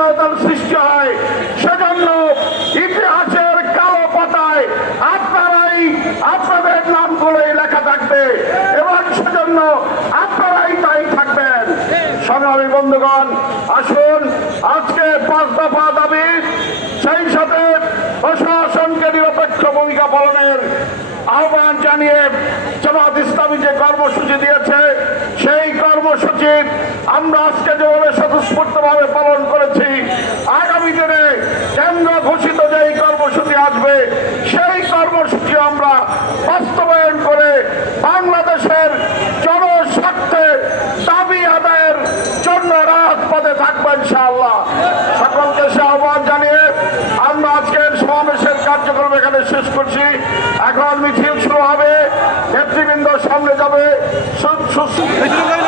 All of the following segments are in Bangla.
অনিশ্চয়তার সৃষ্টি হয়, সেজন্য ইতিহাসের কালো পাতায় আপনারাই আপনাদের নামগুলোই লেখা থাকবে এবং সেজন্য আপনারাই তাই থাকবেন। সংগ্রামী বন্ধুগণ, আসুন, আজকে পাঁচ দফা দাবি, সেই সাথে প্রশাসনকে নিরপেক্ষ ভূমিকা পালনের আহ্বান জানিয়ে জামাত ইসলামী যে কর্মসূচি দিয়েছে, সেই কর্মসূচি আমরা আজকে যেভাবে স্বতঃস্ফূর্তভাবে পালন করেছি আগামী দিনে কেন্দ্র ঘোষিত যেই কর্মসূচি আসবে সেই কর্মসূচি আমরা বাস্তবায়ন করে বাংলাদেশের জনস্বার্থে দাবি আদায়ের জন্য রাজপথে থাকবেন ইনশাআল্লাহ। সকলকে সে আহ্বান জানিয়ে আমরা আজকের সমাবেশের কার্যক্রম এখানে শেষ করছি। এখন মিছিল শুরু হবে, নেতৃবৃন্দ সামনে যাবে। সু-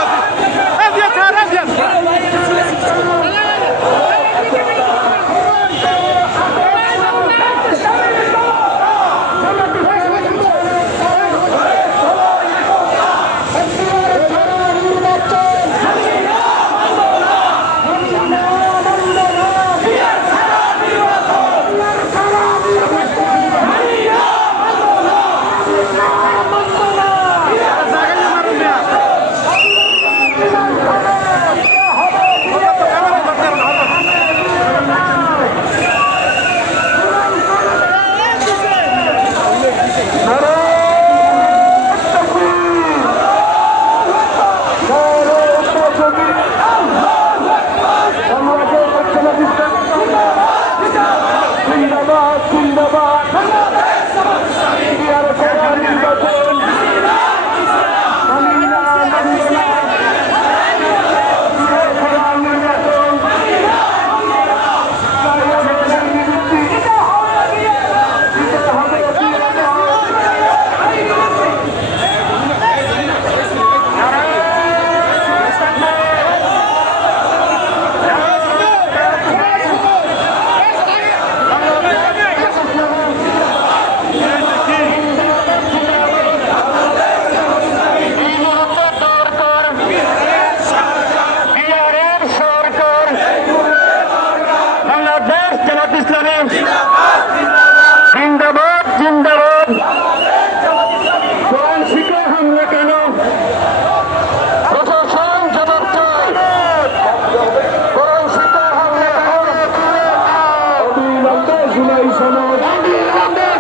জুলাই সনদ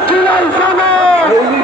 জুলাই সনদ